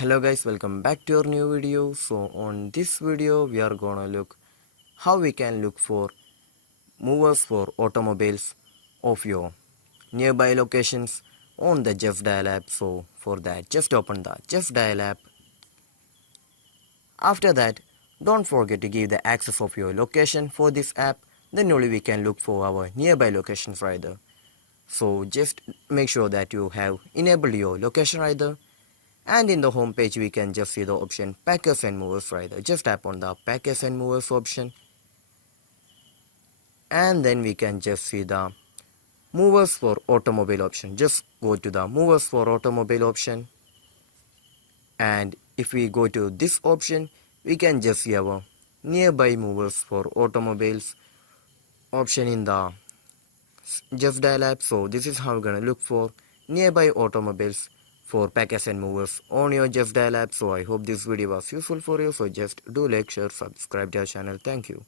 Hello guys, welcome back to our new video. So on this video we are gonna look how we can look for movers for automobiles of your nearby locations on the Justdial app. So for that, just open the Justdial app. After that, don't forget to give the access of your location for this app. Then only we can look for our nearby locations rather. So just make sure that you have enabled your location rather. And in the home page we can just see the option packers and movers rather. Just tap on the packers and movers option, and then we can just see the movers for automobile option. Just go to the movers for automobile option, and if we go to this option we can just see our nearby movers for automobiles option in the Justdial app. So this is how we're gonna look for nearby automobiles for packers and movers on your Justdial app. So I hope this video was useful for you. So just do like, share, subscribe to our channel. Thank you.